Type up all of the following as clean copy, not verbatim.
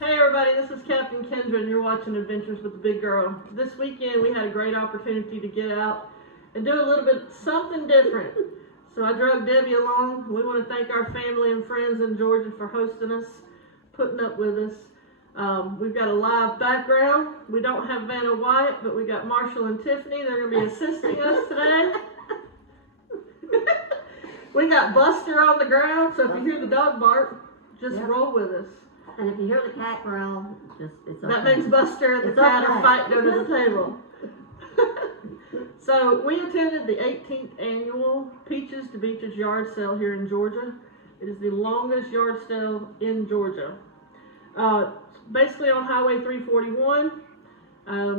Hey everybody, this is Captain Kendra and you're watching Adventures with the Big Girl. This weekend we had a great opportunity to get out and do a little bit something different. So I drug Debbie along. We want to thank our family and friends in Georgia for hosting us, putting up with us. We've got a live background. We don't have Vanna White, but we got Marshall and Tiffany. They're going to be assisting us today. We got Buster on the ground, so if you hear the dog bark, just roll with us. And if you hear the cat growl, it's okay. That means Buster and the cat are fighting under the table. So we attended the 18th annual Peaches to Beaches yard sale here in Georgia. It is the longest yard sale in Georgia. Basically on Highway 341.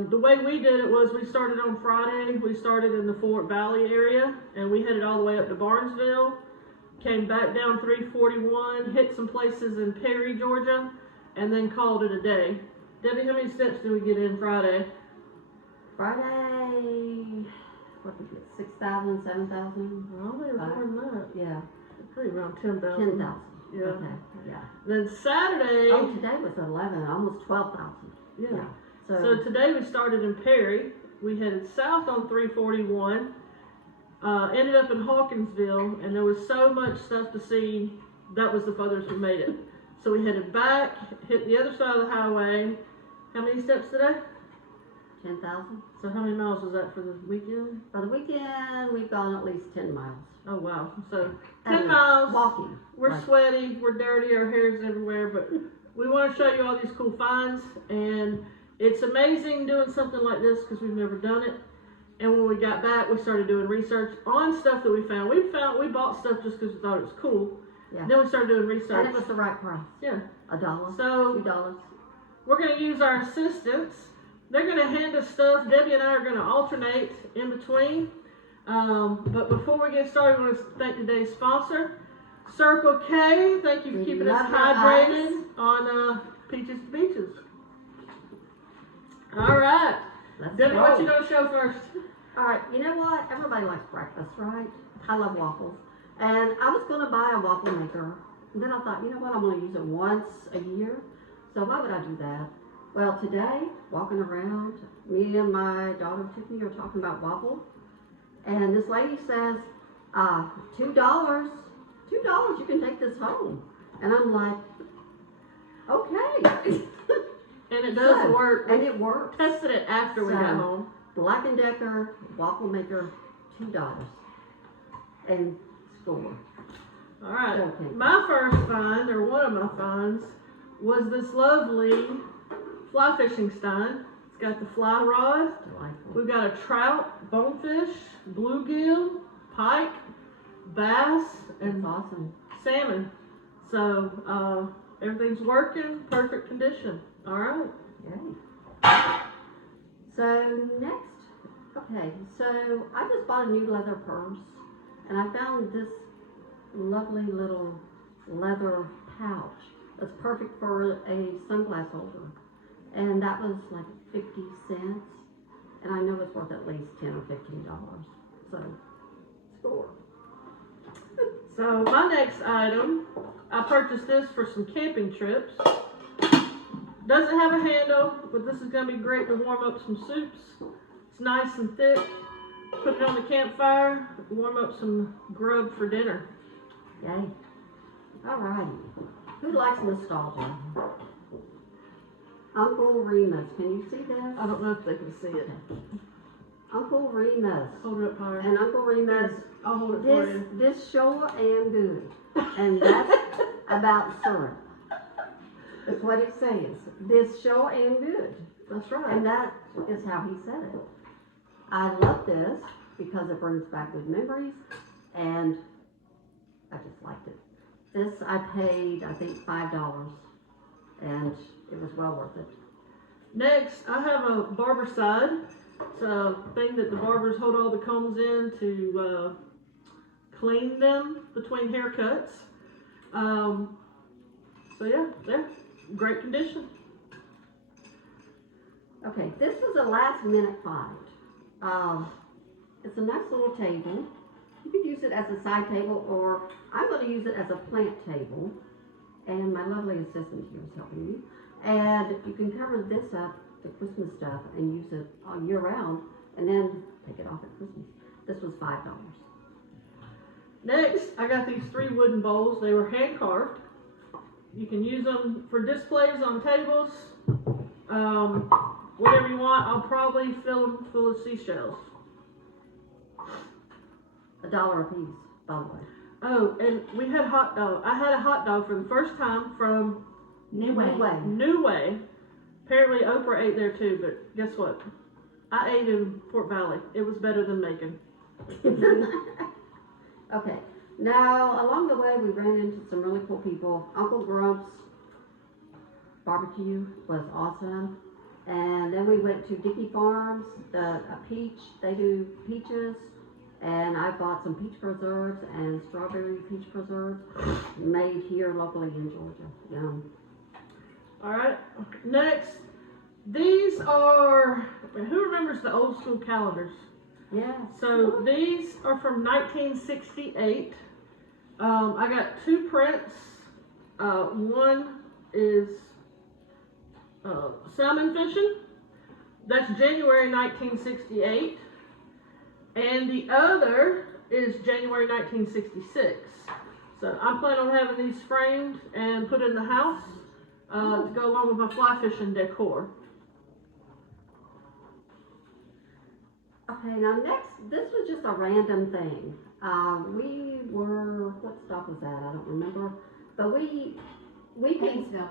The way we did it was we started on Friday. We started in the Fort Valley area and we headed all the way up to Barnesville. Came back down 341, hit some places in Perry, Georgia, and then called it a day. Debbie, how many steps did we get in Friday? Friday, what was it, 6,000, 7,000? Well, they were more than that. Yeah. Pretty around 10,000. 10,000. Yeah. Okay, yeah. Then Saturday. Oh, today was 11, almost 12,000. Yeah. So today we started in Perry. We headed south on 341. Ended up in Hawkinsville, and there was so much stuff to see. That was the furthest we made it. So we headed back, hit the other side of the highway. How many steps today? 10,000. So how many miles was that for the weekend? For the weekend, we've gone at least 10 miles. Oh wow. So 10 miles. Walking. We're right. sweaty, we're dirty, our hair's everywhere, but we want to show you all these cool finds. And it's amazing doing something like this because we've never done it. And when we got back, we started doing research on stuff that we found. We bought stuff just because we thought it was cool. Yeah. Then we started doing research. And it was the right price. Yeah. $1, so, $2. We're going to use our assistants. They're going to hand us stuff. Debbie and I are going to alternate in between. But before we get started, we want to thank today's sponsor, Circle K. Thank you for keeping us hydrated on Peaches to Beaches. All right. Debbie, what you going to show first? All right, you know what? Everybody likes breakfast, right? I love waffles. And I was going to buy a waffle maker. And then I thought, you know what? I'm going to use it once a year. So why would I do that? Well, today, walking around, me and my daughter Tiffany are talking about waffles. And this lady says, $2. $2, you can take this home. And I'm like, okay. And it does work. And it works. Tested it after we got home. Black & Decker waffle maker, $2. And score. All right. Okay. My first find, or one of my finds, was this lovely fly fishing stein. It's got the fly rod. Delightful. We've got a trout, bonefish, bluegill, pike, bass, and awesome. salmon. So everything's working, perfect condition. All right. Okay. So next, so I just bought a new leather purse, and I found this lovely little leather pouch that's perfect for a sunglass holder, and that was like 50 cents, and I know it's worth at least $10 or $15. So score. So my next item, I purchased this for some camping trips. Doesn't have a handle, but this is going to be great to warm up some soups. It's nice and thick. Put it on the campfire, warm up some grub for dinner. Yay. All right. Who likes nostalgia? Uncle Remus. Can you see this? I don't know if they can see it. Uncle Remus. Hold it up higher. And Uncle Remus, I'll hold it for you. this sure am good. And that's about syrup. That's what it says. This sure am good. That's right. And that is how he said it. I love this because it brings back good memories, and I just liked it. This I paid, I think, $5, and it was well worth it. Next, I have a Barbicide. It's a thing that the barbers hold all the combs in to clean them between haircuts. So yeah, they're great condition. Okay, this was a last minute find. It's a nice little table. You could use it as a side table, or I'm going to use it as a plant table. and my lovely assistant here is helping me. And you can cover this up, the Christmas stuff, and use it all year round, and then take it off at Christmas. This was $5. Next, I got these 3 wooden bowls. They were hand carved. You can use them for displays on tables, whatever you want. I'll probably fill them full of seashells. $1 a piece, by the way. Oh, and we had hot dog. I had a hot dog for the first time from New Way. Apparently Oprah ate there too, but guess what? I ate in Fort Valley. It was better than Macon. Okay, now along the way we ran into some really cool people. Uncle Grump's barbecue was awesome. And then we went to Dickey Farms, they do peaches. And I bought some peach preserves and strawberry peach preserves made here locally in Georgia. Yum. Alright, next, these are, who remembers the old school calendars? Yeah. So these are from 1968. I got 2 prints. One is salmon fishing. That's January 1968. And the other is January 1966. So I'm planning on having these framed and put in the house to go along with my fly fishing decor. Okay, now next, this was just a random thing. What stop was that? I don't remember. But we could,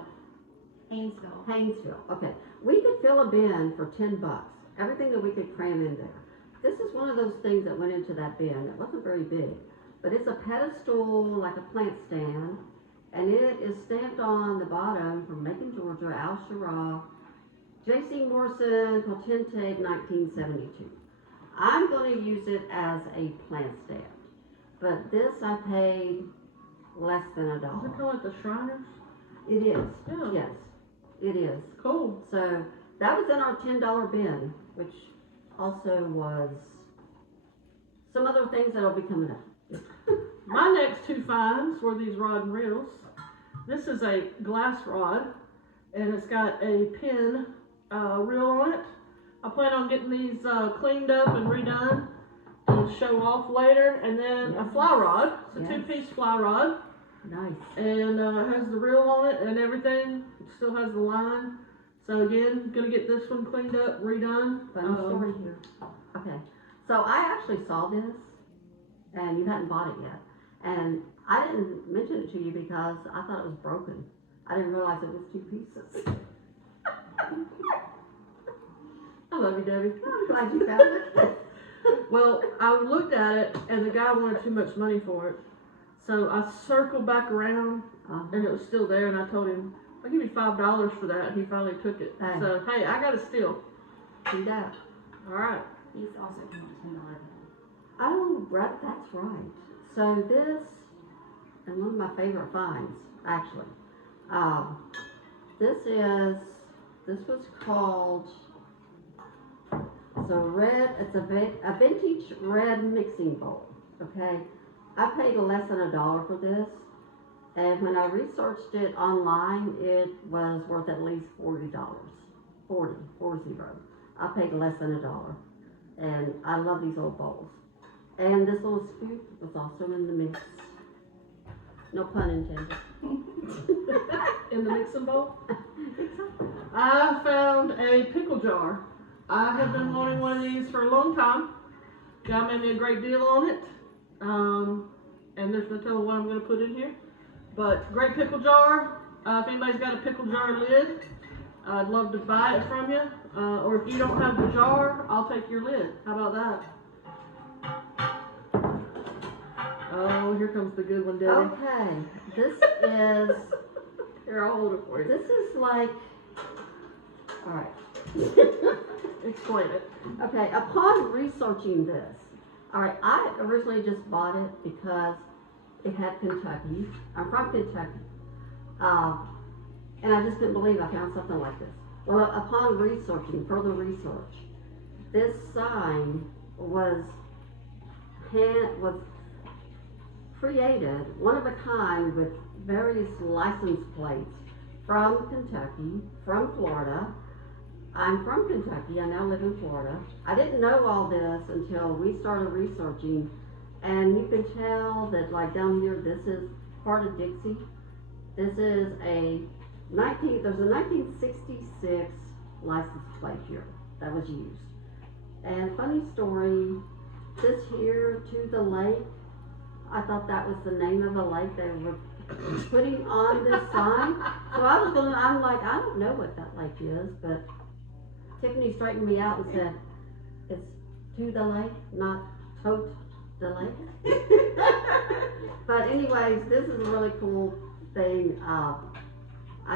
Haynesville. Okay, we could fill a bin for $10. Everything that we could cram in there. This is one of those things that went into that bin. It wasn't very big, but it's a pedestal, like a plant stand, and it is stamped on the bottom from Macon, Georgia, Al Shira, J.C. Morrison, Potente, 1972. I'm going to use it as a plant stand, but this I paid less than $1. Is it kind of like the Shriners? It is. Yeah. Yes, it is. Cool. So that was in our $10 bin, which also was some other things that'll be coming up. My next 2 finds were these rod and reels. This is a glass rod, and it's got a pin reel on it. I plan on getting these cleaned up and redone to show off later. And then a fly rod. It's a 2-piece fly rod. Nice. And it has the reel on it and everything. It still has the line. So again, gonna get this one cleaned up, redone. Funny story here. Okay, so I actually saw this, and you hadn't bought it yet, and I didn't mention it to you because I thought it was broken. I didn't realize it was 2 pieces. I love you, Debbie. I'm glad you found it. Well, I looked at it, and the guy wanted too much money for it. So I circled back around, and it was still there, and I told him, I'll give you $5 for that. He finally took it. Hey. So, hey, I got a steal. Do that. All right. He's also paying $10. Oh, right, that's right. So this, and one of my favorite finds, actually. This was called, it's a vintage red mixing bowl, okay? I paid less than $1 for this, and when I researched it online, it was worth at least $40. 40. I paid less than $1, and I love these old bowls. And this little scoop was also in the mix. No pun intended. In the mixing bowl. I found a pickle jar. I have been wanting one of these for a long time. Guy made me a great deal on it. And there's no telling what I'm going to put in here. But great pickle jar. If anybody's got a pickle jar lid, I'd love to buy it from you. Or if you don't have the jar, I'll take your lid. How about that? Oh, here comes the good one, Debbie. Okay, this is, Here, I'll hold it for you. this is like, alright. Explain it. Okay, upon researching this, alright, I originally just bought it because it had Kentucky. I'm from Kentucky. And I just couldn't believe I found something like this. Well, upon researching, further research, this sign was created, one of a kind, with various license plates from Kentucky, from Florida. I'm from Kentucky, I now live in Florida. I didn't know all this until we started researching, and you can tell that like down here, this is part of Dixie. This is there's a 1966 license plate here that was used. And funny story, this here to the lake, I thought that was the name of a lake they were putting on this sign. So I'm like, I don't know what that lake is, but Tiffany straightened me out and said, it's to the lake, not tote the lake. But anyways, this is a really cool thing. I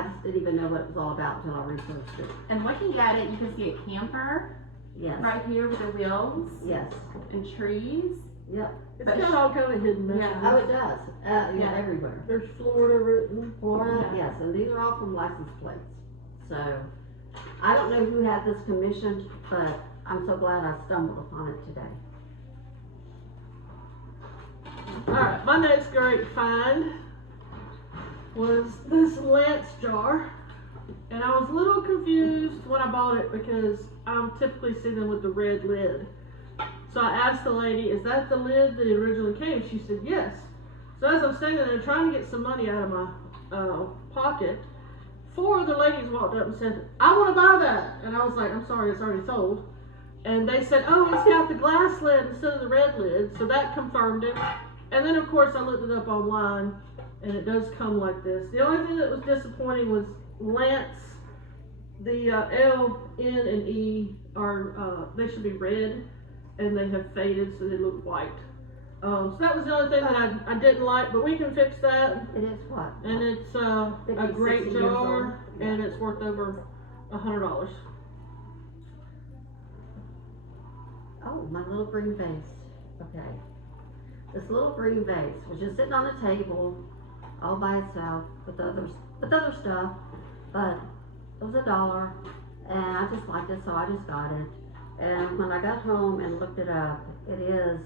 just didn't even know what it was all about until I researched it. And looking at it, you can see a camper Yes. right here with the wheels Yes. and trees. Yep. It's got all kind of hidden messages. Yeah. Oh, it does. Yeah, Yeah. everywhere. There's Florida written. Florida, Yeah. yes, and these are all from license plates. So, I don't know who had this commissioned, but I'm so glad I stumbled upon it today. Alright, my next great find was this Lance jar. And I was a little confused when I bought it because I typically see them with the red lid. So I asked the lady, is that the lid that originally came? She said yes. So as I'm standing there trying to get some money out of my pocket, 4 other ladies walked up and said, I want to buy that. And I was like, I'm sorry, it's already sold. And they said, oh, it's got the glass lid instead of the red lid. So that confirmed it. And then of course I looked it up online and it does come like this. The only thing that was disappointing was Lance, the L, N, and E are, they should be red and they have faded so they look white. So that was the only thing that I didn't like, but we can fix that. It is what? And it's 50, a great 60 years jar old. and it's worth over $100. Oh, my little green vase. Okay. This little green vase was just sitting on a table all by itself with other stuff, but it was $1 and I just liked it, so I just got it. And when I got home and looked it up, it is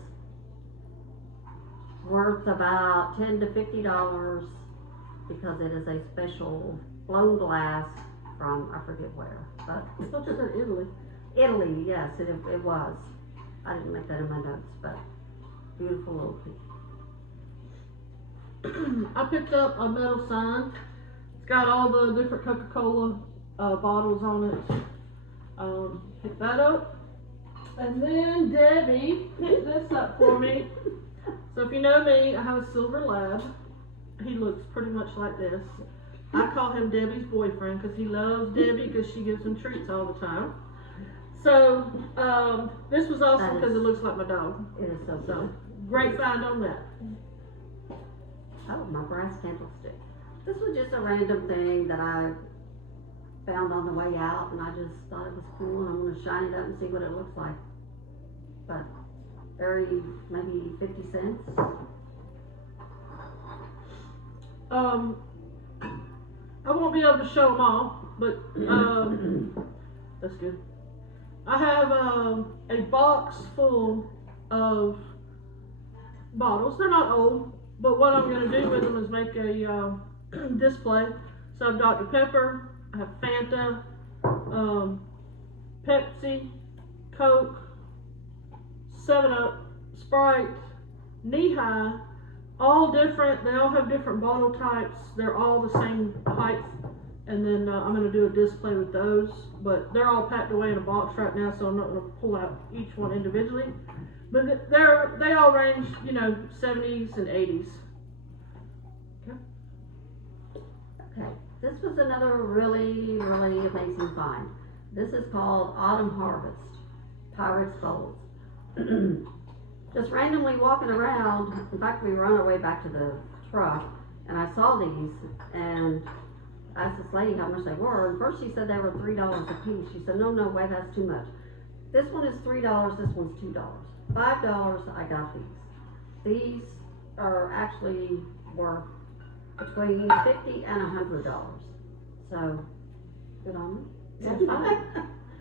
worth about $10 to $50 because it is a special blown glass from I forget where, but I thought you said Italy. Italy, yes, it was. I didn't make that in my notes, but beautiful little piece. I picked up a metal sign. It's got all the different Coca-Cola bottles on it. Picked that up. And then Debbie picked this up for me. So if you know me, I have a silver lab. He looks pretty much like this. I call him Debbie's boyfriend because he loves Debbie because she gives him treats all the time. So this was awesome because it looks like my dog. It is so So good. great find on that. Oh, my brass candlestick. This was just a random thing that I found on the way out, and I just thought it was cool, and I'm going to shine it up and see what it looks like. But maybe 50 cents. I won't be able to show them all, but that's good. I have a box full of bottles. They're not old, but what I'm going to do with them is make a display. So I have Dr. Pepper, I have Fanta, Pepsi, Coke, 7-Up, Sprite, Knee-High, all different. They all have different bottle types. They're all the same height. And then I'm going to do a display with those. But they're all packed away in a box right now, so I'm not going to pull out each one individually. But they all range, 70s and 80s. Okay, this was another really, really amazing find. This is called Autumn Harvest, Pirates Bowls. Just randomly walking around, in fact we were on our way back to the truck, and I saw these, and I asked this lady how much they were, and first she said they were $3 a piece. She said, no, wait, that's too much. This one is $3, this one's $2. $5, I got these. These are actually worth between $50 and $100. So, good on me. That's fine.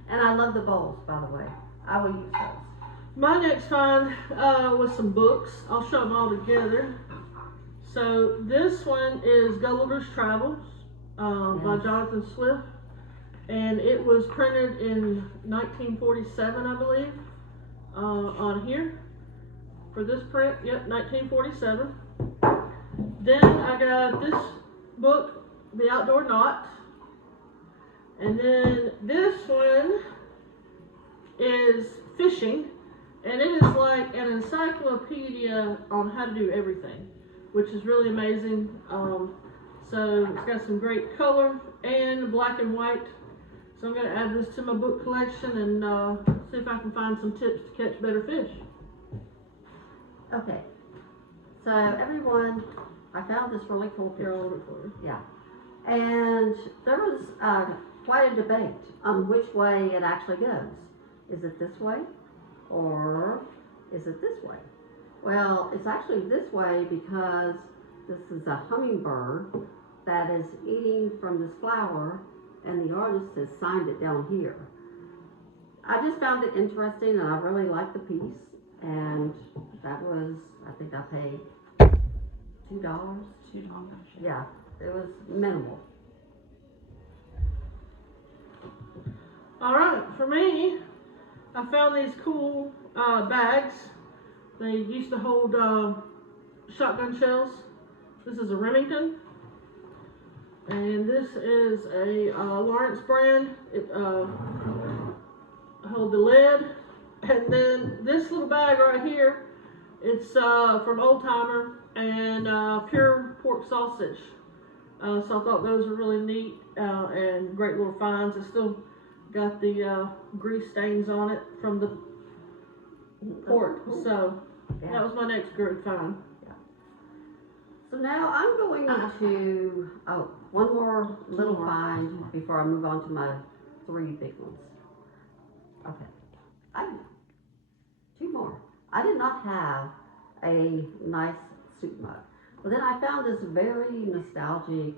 And I love the bowls, by the way. I will use those. My next find was some books. I'll show them all together. So this one is Gulliver's Travels by Yes. Jonathan Swift, and it was printed in 1947, I believe, on here for this print. Yep, 1947. Then I got this book, The Outdoor Knot, and then this one is fishing, and it is like an encyclopedia on how to do everything, which is really amazing. So it's got some great color and black and white. So I'm going to add this to my book collection and see if I can find some tips to catch better fish. Okay. So everyone, I found this really cool Here, I'll picture. order it for you. Yeah. And there was quite a debate on which way it actually goes. Is it this way or is it this way? Well, it's actually this way because this is a hummingbird that is eating from this flower, and the artist has signed it down here. I just found it interesting, and I really liked the piece, and that was, I think I paid $2. $2. Yeah, it was minimal. Alright, for me, I found these cool bags. They used to hold shotgun shells. This is a Remington. And this is a Lawrence brand. It hold the lid. And then this little bag right here, it's from Old Timer and pure pork sausage. So I thought those were really neat and great little finds. It's still got the grease stains on it from the pork. Oh, cool. So Yeah. that was my next great find. So now I'm going to, one more little find before I move on to my 3 big ones. Okay. Two more. I did not have a nice soup mug. But then I found this very nostalgic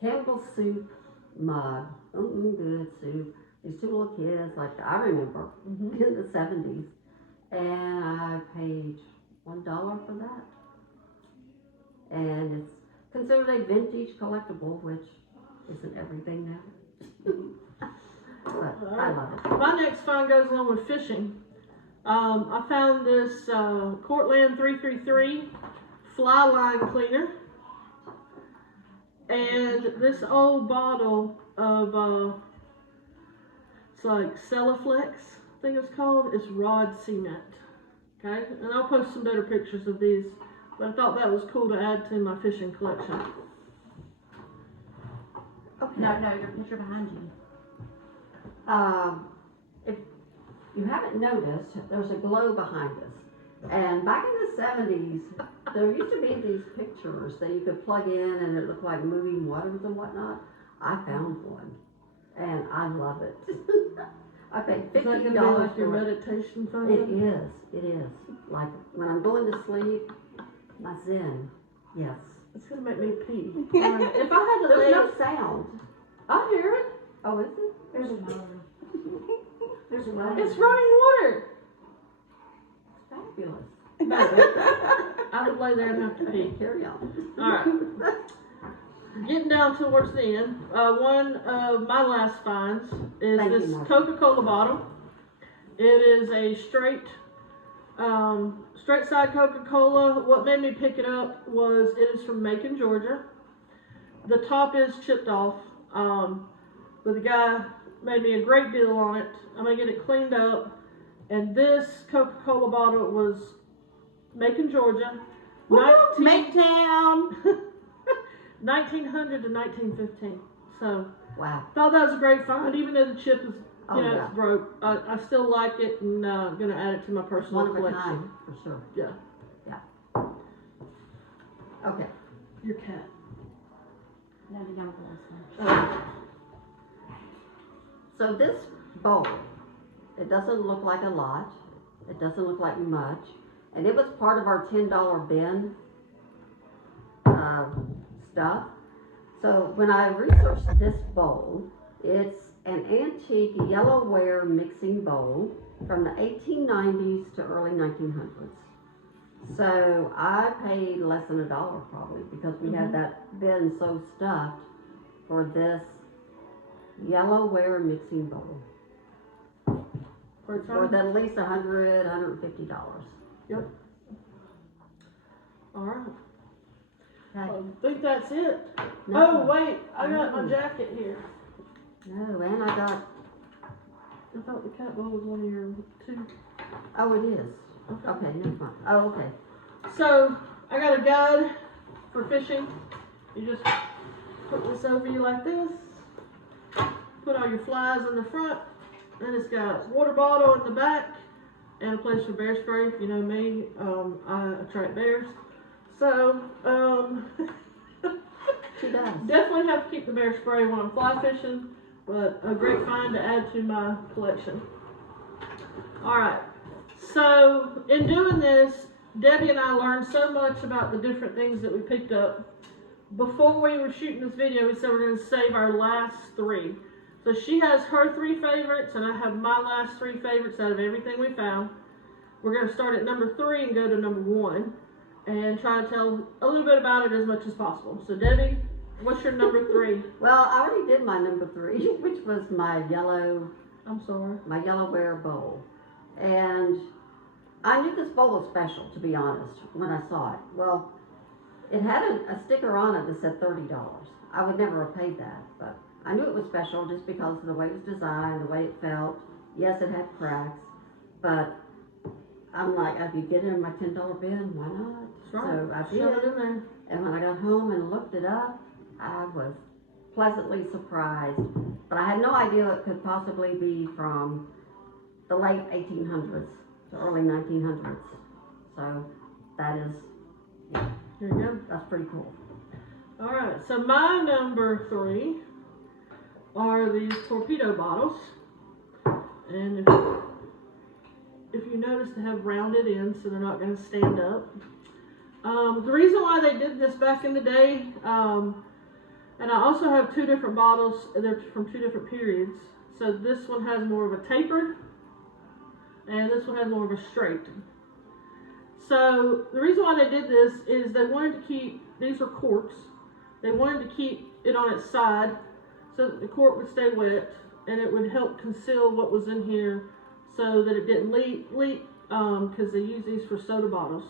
Campbell soup mug. Good soup. These 2 little kids, like I remember, Mm-hmm. in the 70s. And I paid $1 for that. And it's considered a vintage collectible, which isn't everything now. But I love it. My next find goes along with fishing. I found this Cortland 333 fly line cleaner. And this old bottle of, it's like Cellaflex, I think it's called. It's rod cement. Okay, and I'll post some better pictures of these. But I thought that was cool to add to my fishing collection. Okay. No, your picture behind you. If you haven't noticed, there's a glow behind us. And back in the 70s, there used to be these pictures that you could plug in and it looked like moving waters and whatnot. I found one. And I love it. I paid Is that going to be $50 like your for it. meditation find? It is. Like when I'm going to sleep, my zen. Yes. It's going to make me pee. Alright, if I had to There's lay, no sound. I hear it. Oh, is it? There's a motor. There's a motor. It's running water. Fabulous. I would lay there and have to pee. Carry on. Alright. Getting down towards the end, one of my last finds is Thank you, this Martha. Coca-Cola bottle. It is a straight side Coca-Cola. What made me pick it up was it is from Macon, Georgia. The top is chipped off, but the guy made me a great deal on it. I'm gonna get it cleaned up, and this Coca-Cola bottle was Macon, Georgia. Maketown. 1900 to 1915. So, Wow. thought that was a great find, even though the chip is, Oh, yeah. it's broke. I still like it and gonna add it to my personal One of a collection. kind, for sure. Yeah. Okay. Your cat. No, the young boys one. So this bowl, it doesn't look like a lot. It doesn't look like much. And it was part of our $10 bin stuff. So when I researched this bowl, it's an antique yellowware mixing bowl from the 1890s to early 1900s. So I paid less than $1 probably because we had that bin so stuffed for this yellowware mixing bowl. For a Worth time. at least $150. Alright. Okay. I think that's it. No. Oh, wait, I got my No. jacket here. No, and I got, I thought the cat bowl was one of your two. oh, it is. Okay, never mind. Oh, okay. So, I got a guide for fishing. You just put this over you like this. Put all your flies in the front. And it's got a water bottle in the back. And a place for bear spray. If you know me, I attract bears. So, She does. definitely have to keep the bear spray when I'm fly fishing. But a great find to add to my collection. Alright. So, in doing this, Debbie and I learned so much about the different things that we picked up. Before we were shooting this video, we said we're going to save our last 3. So she has her 3 favorites, and I have my last 3 favorites out of everything we found. We're going to start at number 3 and go to number 1, and try to tell a little bit about it as much as possible. So Debbie, what's your number 3? Well, I already did my number 3, which was my I'm sorry. yellowware bowl. And I knew this bowl was special, to be honest, when I saw it. Well, it had a sticker on it that said $30. I would never have paid that, but I knew it was special just because of the way it was designed, the way it felt. Yes, it had cracks, but I'm like, if you get it in my $10 bin, why not? That's right. So I Shove it did, in there. and when I got home and looked it up, I was pleasantly surprised. But I had no idea it could possibly be from the late 1800s to early 1900s. So that is, Here you go. that's pretty cool. Alright, so my number 3 are these torpedo bottles. And if you notice, they have rounded ends, so they're not going to stand up. The reason why they did this back in the day, and I also have 2 different bottles, they're from 2 different periods. So this one has more of a taper, and this one has more of a straight. So the reason why they did this is they wanted to keep, these are corks, they wanted to keep it on its side so that the cork would stay wet, and it would help conceal what was in here so that it didn't leak, because they use these for soda bottles.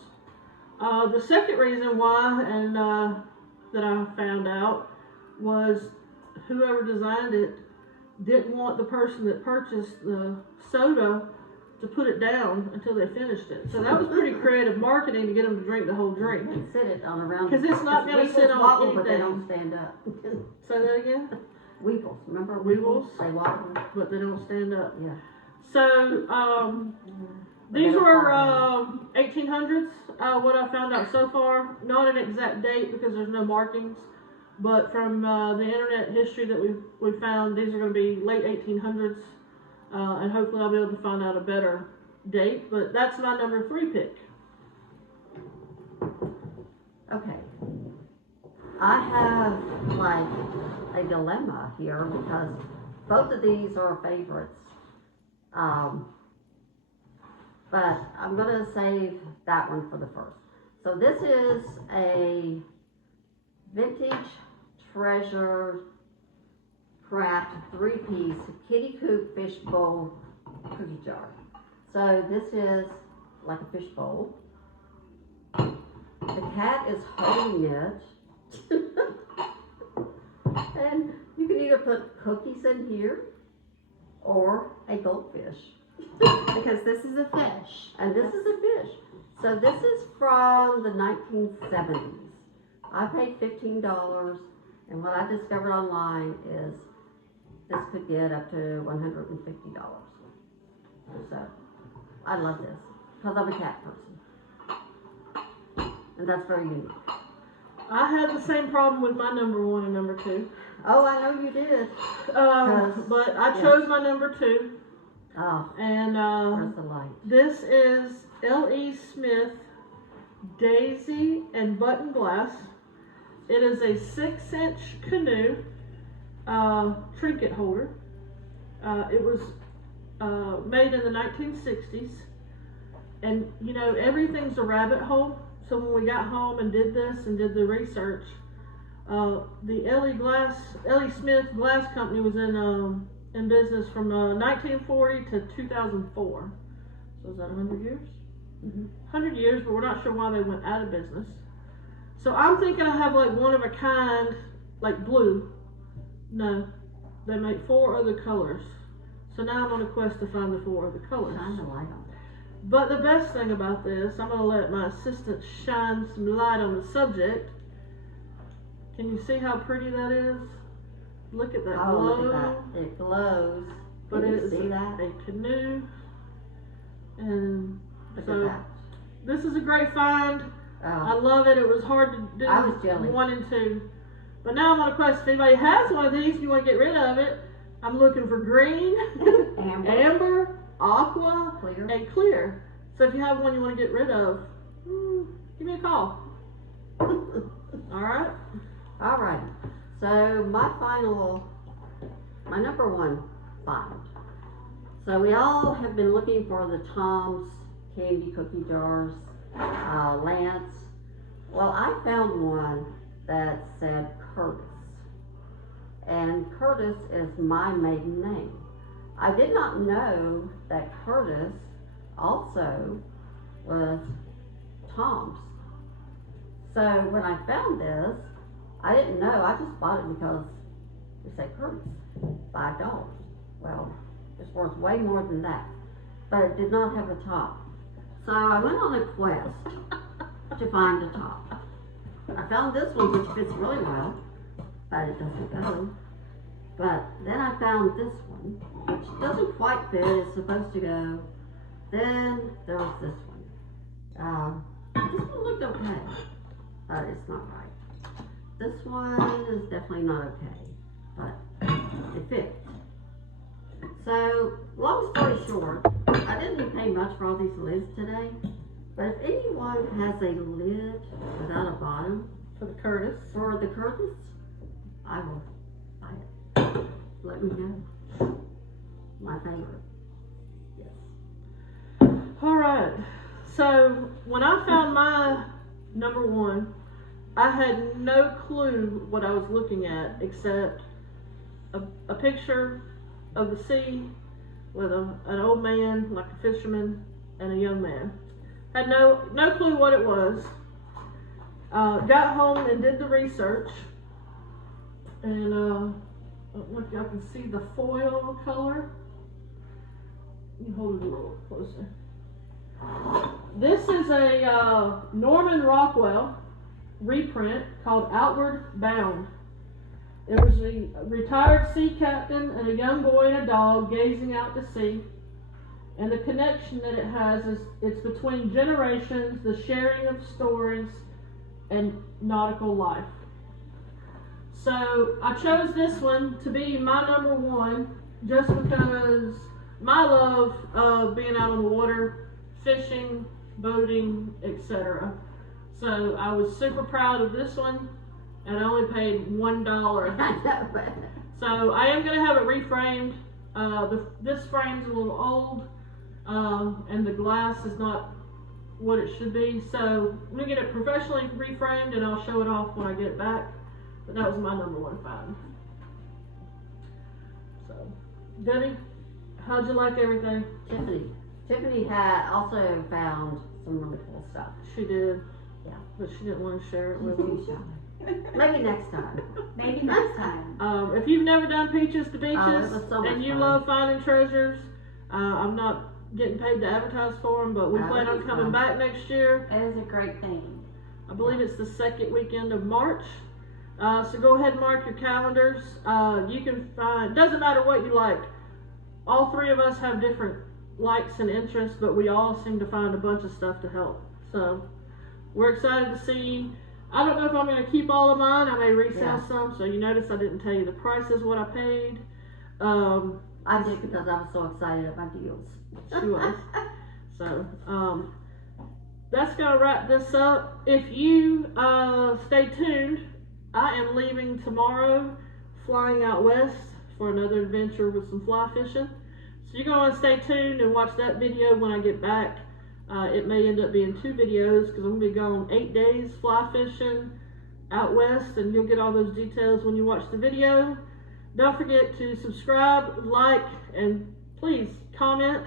The second reason why, and that I found out, was whoever designed it didn't want the person that purchased the soda to put it down until they finished it. So that was pretty creative marketing to get them to drink the whole drink. You can sit it on a round. 'Cause it's not gonna sit on wobble, but they anything. don't stand up. Say that again? Weevils, remember Weevils? They wobble. But they don't stand up. Yeah. So, But they these don't were fall 1800s. What I found out so far, not an exact date because there's no markings, but from the internet history that we found, these are going to be late 1800s, and hopefully I'll be able to find out a better date. But that's my number 3 pick. Okay. I have like a dilemma here because both of these are favorites. But I'm gonna save that one for the first. So this is a vintage treasure craft 3-piece kitty coop fish bowl cookie jar. So this is like a fish bowl. The cat is holding it. And you can either put cookies in here or a goldfish. Because this is a fish. And this is a fish. So this is from the 1970s. I paid $15, and what I discovered online is this could get up to $150. So I love this because I'm a cat person. And that's very unique. I had the same problem with my number 1 and number 2. Oh, I know you did. But I chose my number 2. Oh, And where's the light? this is L.E. Smith Daisy and Button Glass. It is a 6-inch canoe trinket holder. It was made in the 1960s. And you know, everything's a rabbit hole. So when we got home and did this and did the research, the Ellie Smith Glass Company was in business from 1940 to 2004. So is that 100 years? 100 years, but we're not sure why they went out of business. So I'm thinking I have like one of a kind, like blue. No, they make 4 other colors. So now I'm on a quest to find the 4 other colors. Shine the light on. But the best thing about this, I'm going to let my assistant shine some light on the subject. Can you see how pretty that is? Look at that Oh, glow. look at that. It glows. But Can it you is see that? a canoe. And Look so at that. this is a great find. I Oh, love it. It was hard to do I was jelly. 1 and 2. But now I'm on a quest. If anybody has one of these, you want to get rid of it. I'm looking for green, amber, aqua, Clear. and clear. So if you have one you want to get rid of, give me a call. Alright? Alright. So my number 1 find. So we all have been looking for the Tom's candy cookie jars, Lance. Well, I found one that said Curtis. And Curtis is my maiden name. I did not know that Curtis also was Tom's. So when I found this, I didn't know. I just bought it because it said Curtis, $5. Well, it's worth way more than that. But it did not have a top. So I went on a quest to find a top. I found this one, which fits really well, but it doesn't go. But then I found this one, which doesn't quite fit. It's supposed to go. Then there was this one. This one looked okay, but it's not right. This one is definitely not okay, but it fits. So, long story short, I didn't pay much for all these lids today, but if anyone has a lid without a bottom For the Curtis. for the Curtis, I will buy it. Let me know. My favorite. Yes. Alright. So when I found my number 1, I had no clue what I was looking at except a picture of the sea with an old man, like a fisherman, and a young man. Had no clue what it was. Got home and did the research, and I don't know if y'all can see the foil color. You hold it a little closer. This is a Norman Rockwell reprint called Outward Bound. It was a retired sea captain and a young boy and a dog gazing out to sea. And the connection that it has is it's between generations, the sharing of stories, and nautical life. So I chose this one to be my number 1 just because my love of being out on the water, fishing, boating, etc. So I was super proud of this one, and I only paid $1. I know, but So I am going to have it reframed. This frame's a little old, and the glass is not what it should be. So I'm going to get it professionally reframed, and I'll show it off when I get it back. But that was my number 1 find. So, Debbie, how'd you like everything? Tiffany had also found some really cool stuff. She did. Yeah. But she didn't want to share it She's with too us. shy. Maybe next time. Maybe next time. If you've never done Peaches to Beaches, Oh, it was so much and you fun. love finding treasures, I'm not getting paid to advertise for them, but we No, plan it on was coming fun. back next year. It is a great thing. I believe it's the second weekend of March. So go ahead and mark your calendars. You can find, doesn't matter what you like. All 3 of us have different likes and interests, but we all seem to find a bunch of stuff to help. So we're excited to see. I don't know if I'm going to keep all of mine. I may resell Yeah. some. So you notice I didn't tell you the prices, what I paid. I did because I was so excited at my deals. She was. So, that's gonna wrap this up. If you stay tuned, I am leaving tomorrow, flying out west for another adventure with some fly fishing. So you're gonna want to stay tuned and watch that video when I get back. It may end up being 2 videos because I'm going to be gone 8 days fly fishing out west, and you'll get all those details when you watch the video. Don't forget to subscribe, like, and please comment.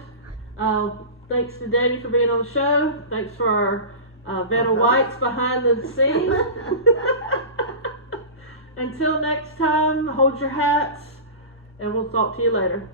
Thanks to Debbie for being on the show. Thanks for our Vanna Whites behind the scenes. Until next time, hold your hats, and we'll talk to you later.